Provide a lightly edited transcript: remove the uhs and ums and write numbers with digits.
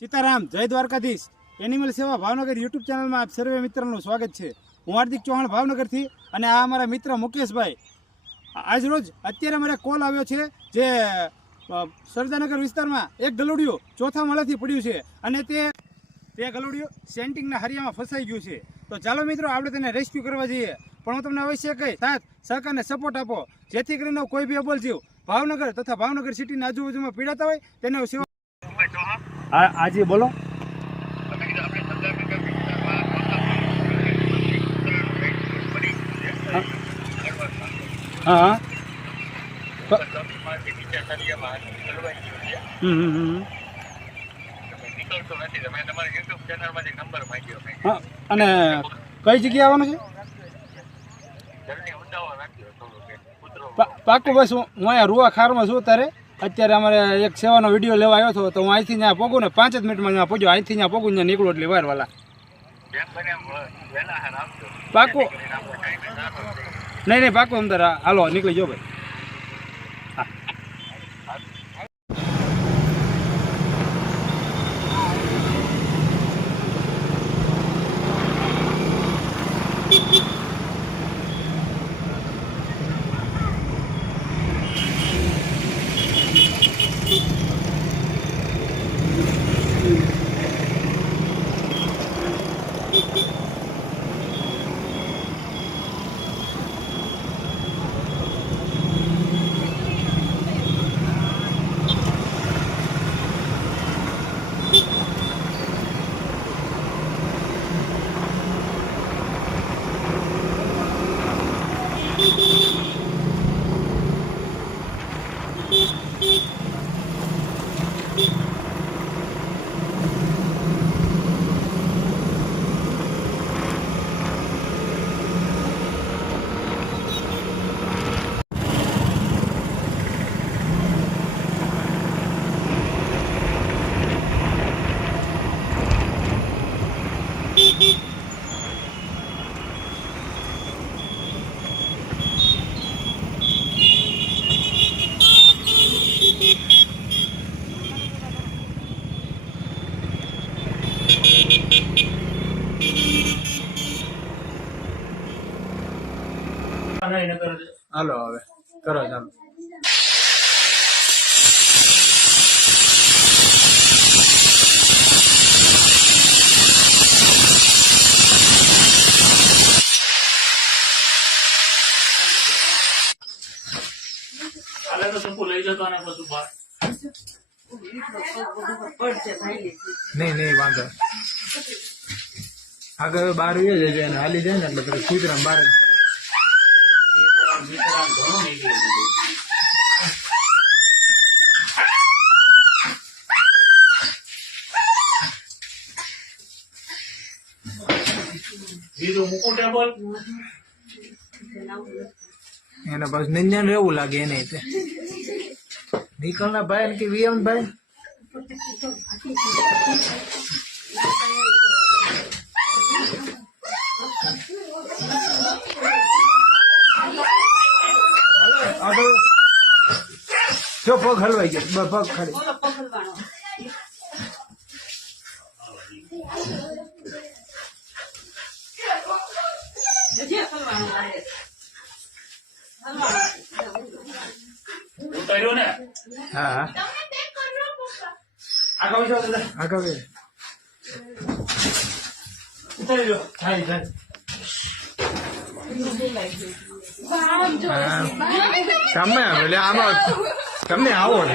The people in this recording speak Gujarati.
સીતારામ, જય દ્વારકાધીશ। એનિમલ સેવા ભાવનગર યુટ્યુબ ચેનલમાં આપ સર્વે મિત્રોનું સ્વાગત છે। હું હાર્દિક ચૌહાણ ભાવનગરથી અને આ અમારા મિત્ર મુકેશભાઈ। આજ રોજ અત્યારે મારે કોલ આવ્યો છે જે સરદારનગર વિસ્તારમાં એક ગલુડિયું ચોથા માળેથી પડ્યું છે અને તે ગલુડિયું સેન્ટિંગના હરિયામાં ફસાઈ ગયું છે। તો ચાલો મિત્રો આપણે તેને રેસ્ક્યુ કરવા જઈએ, પણ હું તમને અવશ્ય કહી સાથ સહકારને સપોર્ટ આપો, જેથી કરીને કોઈ બી અબોલ જીવ ભાવનગર તથા ભાવનગર સિટીના આજુબાજુમાં પીડાતા હોય તેને સેવા। હા આજે બોલો। હા અને કઈ જગ્યાએ આવવાનું છે? પાકું બસ હું અહીંયા રૂવા ખારમાં છું અત્યારે અમારે એક સેવાનો વિડીયો લેવા આવ્યો હતો, તો હું અહીંથી ત્યાં પગું ને 5 જ મિનિટમાં ત્યાં પહોંચ્યો। અહીંથી ત્યાં પગું ત્યાં નીકળું એટલે વારવાલા પાકું નહીં પાકું અંદર હાલો નીકળી જાઓ ભાઈ। હાલો હવે કરો ચાલો। નહીં વાંધો આગળ બહાર જાય ને હાલી જાય ને એટલે પછી કૂતરા બહાર એને પાછું નિંજન રહેવું લાગે એને નીકળના ભાઈ કે વિયમ ભાઈ જો પગ હલવાઈ ગયો પગ ખાલી હા આગળ તમે એટલે આમાં તમને આવો ને